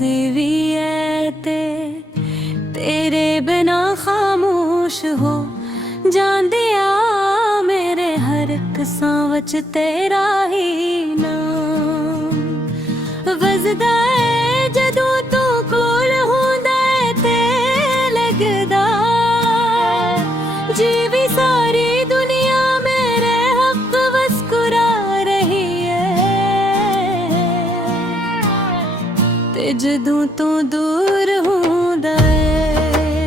ਅਸੀਂ ਵੀ ਐ ਤੇ ਤੇਰੇ ਬਿਨਾ ਖਾਮੋਸ਼ ਹੋ ਜਾਂਦਿਆ ਮੇਰੇ ਹਰ ਇੱਕ ਸਾਹ ਵਿੱਚ ਤੇਰਾ ਹੀ ਨਾਮ ਵਜਦਾ ਏ ਜਦੋਂ ਤੂੰ ਕੋਲ ਹੁੰਦਾ ਏ ਤੇ ਲੱਗਦਾ जीवी सारी दुनिया मेरे हक मुस्कुरा रही है ते जदों तू दूर हुंदा है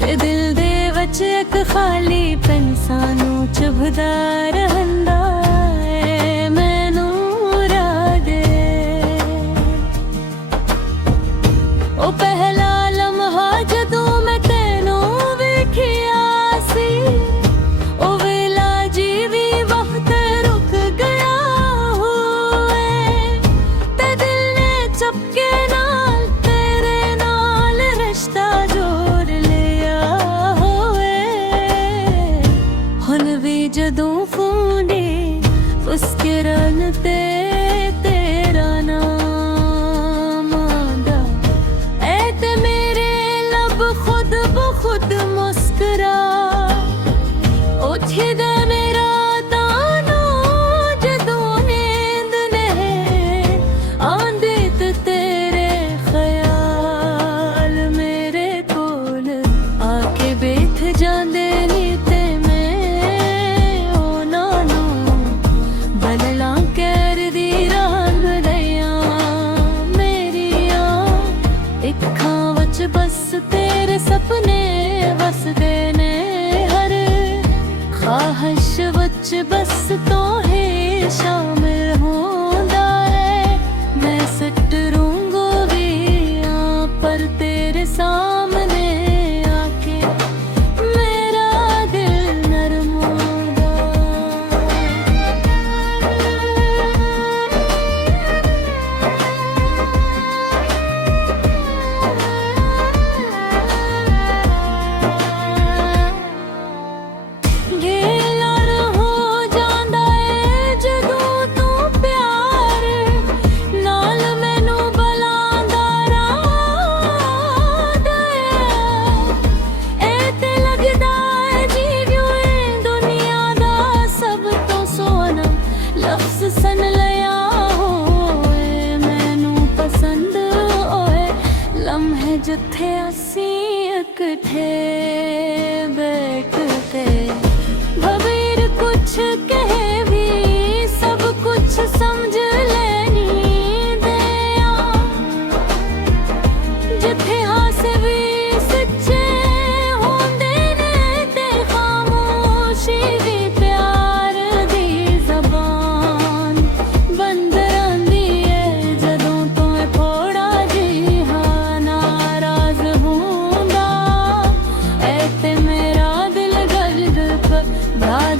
ते दिल दे विच इक खालीपन सानू चुभदा रहंदा है मैनू राह दे ओ पहला लम्हा जदों मैं जदों फूंदे उसके रन ते तेरा नाम आंदा ऐ ते मेरे लब खुद ब खुद मुस्कुरा उठदा मेरा तानो जदों नींद नहीं आंदे ते तेरे ख्याल मेरे कोल आके बैठ जांदे बस तेरे सपने वसदे ने हर ख्वाहिश विच बस तो है शामिल होंदा है मैं सट रूंगो भी पर तेरे सामने आके मेरा दिल नरम होंदा सन लिया होए मैनू पसंद होए लम्हे जिथे असी इकट्ठे बैठ के बगैर कुछ कहे भी सब कुछ समझ लेनी दिया जिथे हासे भी सच्चे होंदे ने ते खामोशी भी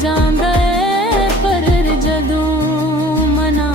जांदा है पर जदों मना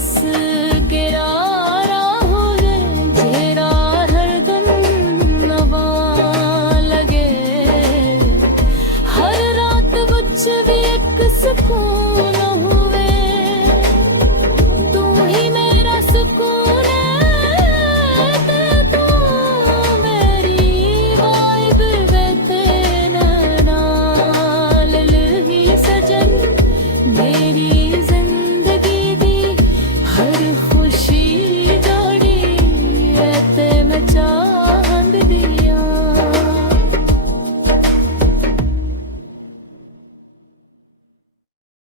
ਹੱਸ ਕੇ